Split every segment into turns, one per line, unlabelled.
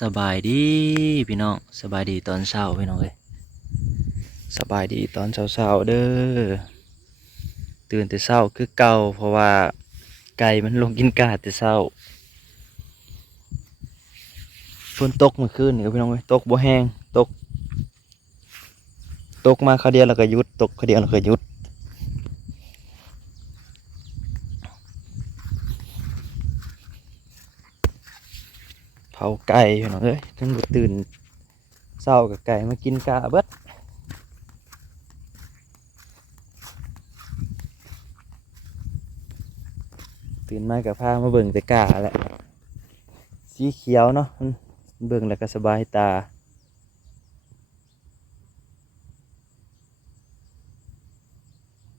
สบายดีพี่น้องสบายดีตอนเช้าพี่น้องเอ้ยสบายดีตอนเช้าๆเด้อตื่นแต่เช้าคือเก่าเพราะว่าไก่มันลงกินกาแต่เช้าฝนตกเมื่อคืนนี่ครับพี่น้องเอ้ยตกบ่แห้งตก ตกมาคราเดียวแล้วก็ยุดตกคราเดียวแล้วก็ยุด เผาไก่พี่น้องเอ้ยทั้งบ่ตื่นเศร้ากับไก่มากินกาเบิดตื่นมากับผ้ามาเบิ่งแต่กาแหละสีเขียวเนาะเบิ่งแล้วก็สบายตา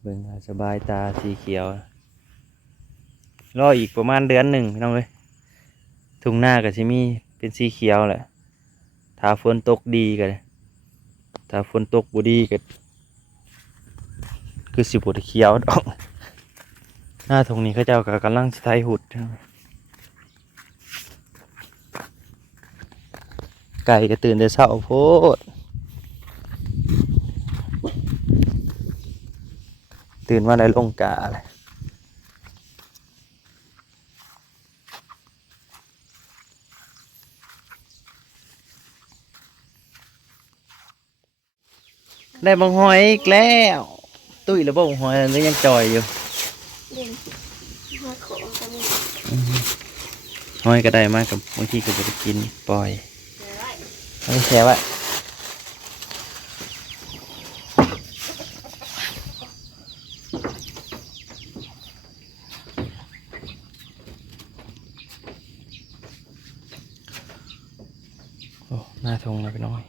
เบิ่งแล้วสบายตาสีเขียว รออีกประมาณเดือนหนึ่งพี่น้องเอ้ย ทุ่งหน้าก็สิมีเป็นสีเขียวแหละถ้าฝนตกดีก็ถ้าฝนตกบ่ดีก็คือสิบดเขียวดอก หน้าทงนี้เขาเจ้าก็กำลังสิไถหุด ไก่ก็ตื่นแต่เช้าโพด ตื่นมาได้ลงกาเลย ได้บางหอยอีกแล้ว ตุ้ยแล้วบ่บางหอยอันนี้ยังจอยอยู่
เล่นหัวโขงกันนี่
หอยก็ได้มากกับบางทีก็จะไปกินปล่อย
เดี๋ยวไว้
ไม่แช่ไว้โอ้หน้าทงแล้วพี่น้อย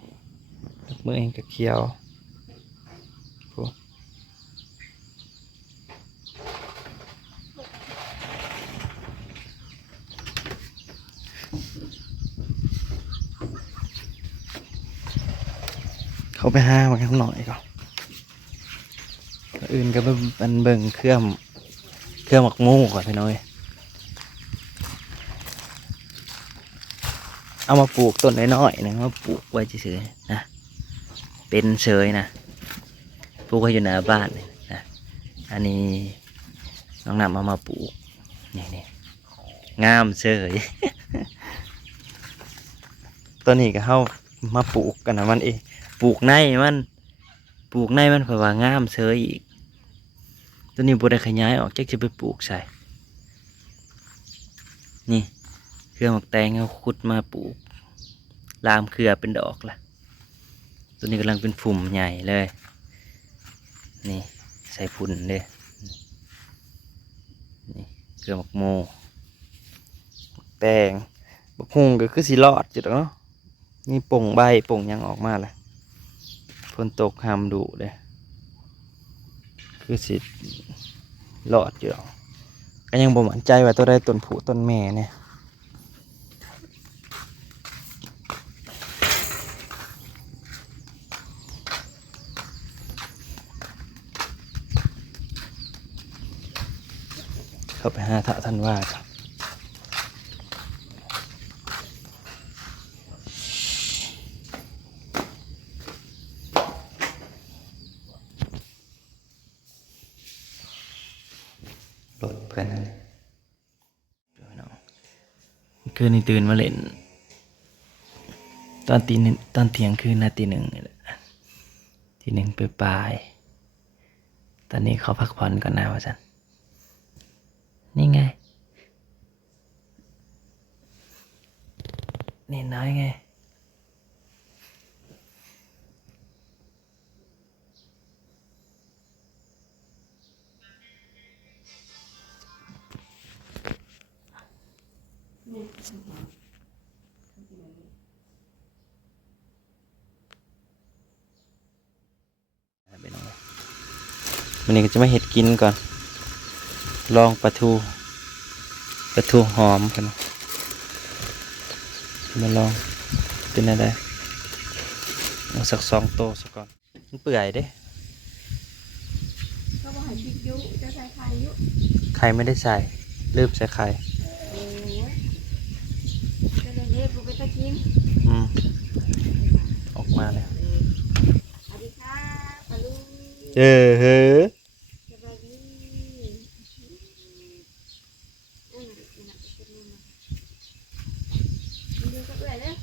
มือเองกับเคียวโอ้เขา ไปห้ามาข้างหน่อยก่อนอื่นก็เป็นเบิ่งเครื่องเครื่องหมักมูก่อนพี่น้อยเอามาปลูกต้นน้อยๆนะมาปลูกไว้เฉยๆนะเป็นเฉยนะปลูกไว้อยู่หน้าบ้านนี่นะอันนี้น้องนำเอามาปลูกนี่นี่งามเฉยตัวนี้ก็เข้ามาปลูกกันนะมันเอง ปลูกในมัน ปลูกในมันเผื่อว่างามเฉยอีก ตัวนี้บได้ขยายออกจักจะไปปลูกใส่ นี่ เครือหมักแตงเอาขุดมาปลูก ลามเครือเป็นดอกละตัวนี้กำลังเป็นฝุ่มใหญ่เลย นี่ใส่ฝุ่นเลยนี่เครือหมักโมแตงบักฮุงก็คือสีรอดจุดเนาะนี่ป่งใบป่งยังออกมาเลย นตกหามดุเลยคือสิรอดอยู่ดอกก็ยังบ่มั่นใจว่าตัวใดต้นผู้ต้นแม่เนี่ยเข้าไปหาท่าท่านว่าครับรถเพื่อนนั่นเลยเดี๋ยวน้อง คืนนี้ตื่นมาเล่น ตอนตีหนึ่งตอนเที่ยงคืนนาตีหนึ่งนี่แหละทีหนึ่งไปปลาย ตอนนี้เขาพักผ่อนก่อนนะว่าจันนี่ไง นี่น้อยไง วันนี้ก็จะมาเห็ดกินก่อน ลองปลาทูปลาทูหอมกันมาลองเป็นอะไรเอาสักสองโตวสักก่อน มันเปื่อยเด้
ก็บอกให้พริกยุจะใส่ไข่ยุ
ไข่ไม่ได้ใส่ลืมใส่ไข่
โอ้ยก็เลยเรียกกูไปตะกิน
อืมออกมาแล้ว
สวัสดีค่ะปลาลูก
เออเฮ้อ
สบายดีอืมอืมอืมอืมดูก็เอื่อยเลย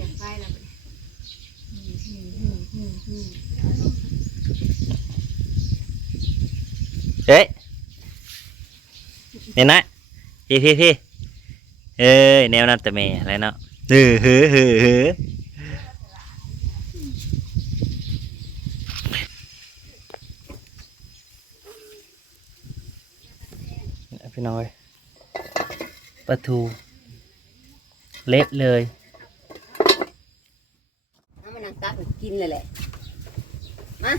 อยากไปแล้วบัดนี้อืมอืมอืมอืมอืม
เฮ้ยเนี่ยนะพี่พี่พี่เอ้ยแนวนัดแต่เมย์อะไรเนาะเออเฮ้อเฮ้อเฮ้อพี่น้อยปลาทูเละเลย
เอามานั่งตักกินเลยแหละมา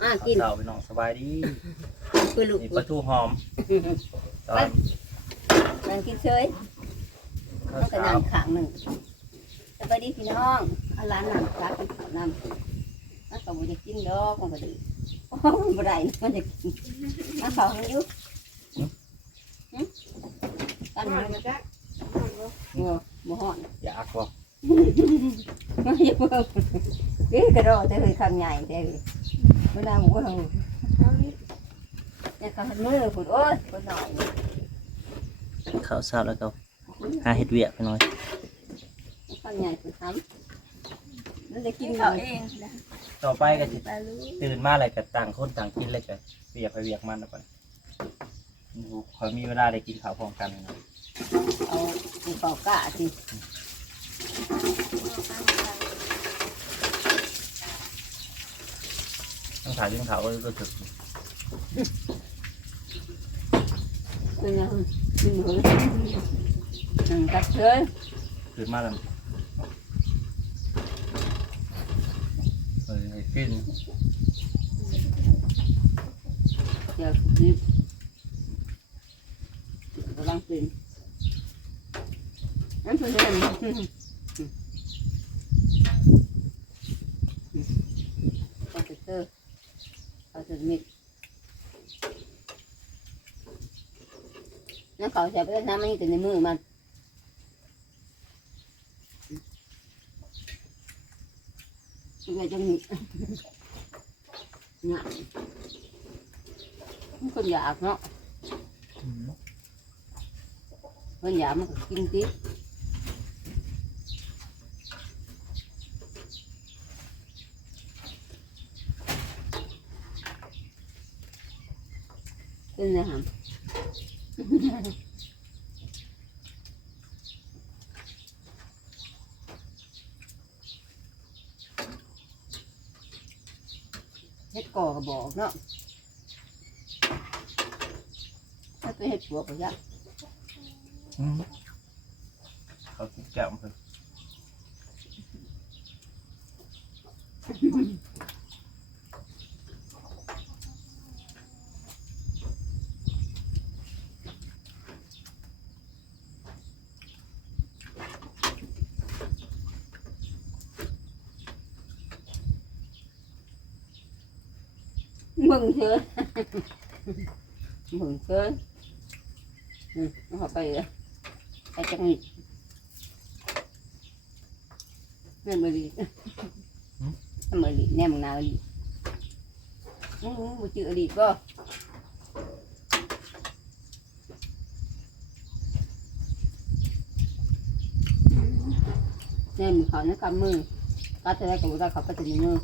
มากิน
สาวพี่น้องสบายดี
คือลูก
นี่ปลาทูหอมตอน
นั่งกินเฉยแล้วก็นั่งข้างหนึ่งสวัสดีพี่น้องเอาร้านนั่งตักกินข้าวน้ำมันก็บ่จะกินดอกมันก็ดื้อโอ้ยบ่ได้มันจะกินมาข้าวให้อยู่หึกัน
ก่
มั
อน
น
นะจ๊ะก่อนบ่
บ่บ่ฮ้อน
อยากบอก
มันอย่าเพิ่งเอ้ยกระโดดแต่เคยคำใหญ่แต่เวลาหมูทาง
เอานี่
เนี่ย เขามือผุดโอ้ยคนหน่อย
ข้าวเช้าแล้วก็หาเห็ดเวียกพี่น้อย
คำใหญ่ผุดทำนั่นจะกิ
กิ
น
น
เขา
เขา
เอ
เองงนะ
ต่อไปก็จะ
ปลาลูก
ตื่นมาอะไรก็ต่างคนต่างกินเลยก็เวียกไปเวียกมันนะปะคอยมีเวลาได้กินข้าวพร้อมกันนะ
เอาปูเป่ากะสิ
ต้อง ถ่ายเรื่องข่าวก็รู้สึก
เป็นยังกินเหมือนหนึ่งตักเชย
ตื่นมาแล้วเออให้กิน
เดี๋ยวรีบกำลังกินนั่นคือเรื่องเอาจะเตอร์ เอาจะมิดนั่นเขาใส่ไปแล้วน้ำมันนี่แต่ในมือมัน Bây giờ trong nhị Nhạ Không có dạ nó Con dạ mà kinh tế Tên này hả? hết cò cả bỏ nó hết cái hết của của dạ
เป็นไงฮะเฮ็ดก่อกระบอก
เนาะถ้าไปเฮ็ดปั
วก็
ยาก
เขาติดจับเลย น
mừng chưa mừng chưa ừ, nó học ไปเลยไปจังหวิดนั่นมาดีนั่มาดีแน่มึงนาดีมึงมึงมาจือดีก็แน่มึงเขาเนะกำมือก็จะได้กับว่าเขาก็จะมีมือ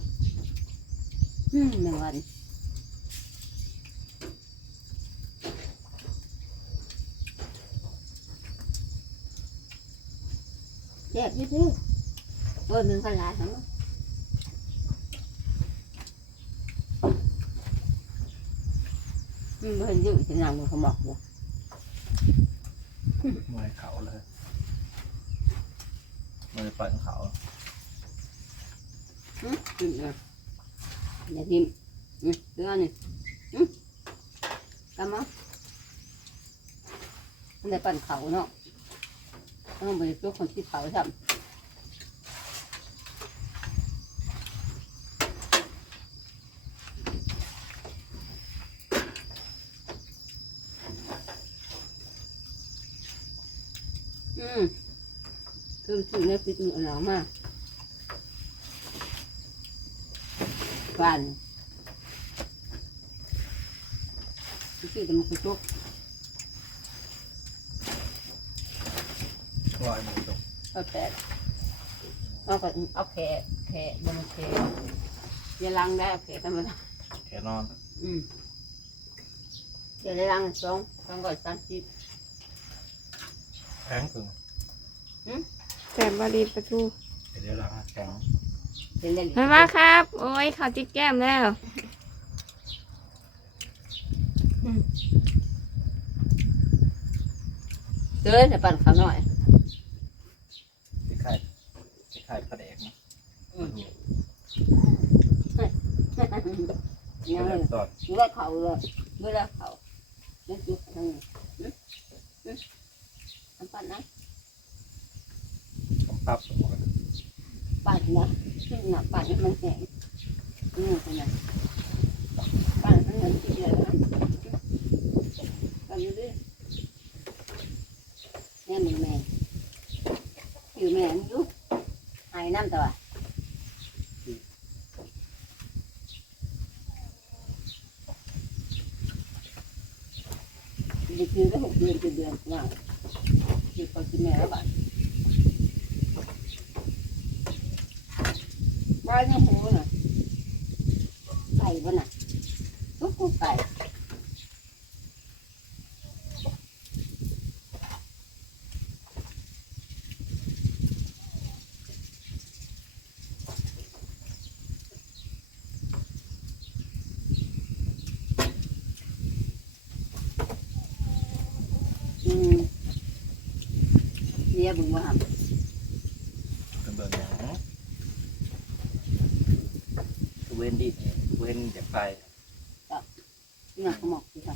หนึ่งวัน đẹp như thế rồi mình phải lại hả ừ, hình như thế nào mình không bọc được
เมื่อยเขาเลยเมื่อยปั่นเขา
ừ, ừ, ừ. để tìm ừ, đưa này ừ. cảm ơn để ปั่นเขาเนาะ ต้องไปตัวคนที่เขาทำอืมคือคือเนี่ยคือหนาวมากฟันคือแต่มันกระจก
วายหมูตก
เอาแปดเอาก็เอาแขกแขกบนแขกอย่าลังได้เอาแขกธรรมดา
แค่นอน
อืมอย่าได้ลังสองสองร้อยสามสิบ
แข็งถึง
แต่บริประตู
เดี๋ยวหลังแข็ง
เป็นเล่น
มามาครับ โอ้ยเขาจิ๊กแก้มแล้ว
เดินแต่ปั่นเขาหน่อย
ที่ไข่ที่ไข่ปลาแดกนะ
ยังไง
ตอด
เมื่อเขาเลยเมื่อเขาเล่นจุดนั่นปั่นนะ
ต้องปรับสมอง
ปั่นนะขึ้นหนักปั่นให้มันแข็งนี่เป็นไงปั่นมันเหมือนที่เลยนะปั่นดูดินี่หนึ่งแม่อยู่แม่มันยุหายน้ำตัวเดือก็หกเดือนเจ็ดเดือนว่าเด็กเขากินแม่แล้วบ้านบ้านยังหูน่ะไก่บ้าน่ะทุกคนไก่ อืม เรียบุญว่า
เป็นเบิ่งอย่างเว้นดิเว้นจากไป
หนักหมอกสิค่ะ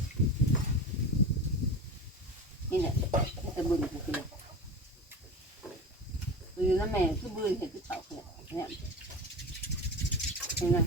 นี่แหละจะบุญคือคือคือนั่นแม่คือบุญเห็นที่เขาเนี่ยนี่นั่น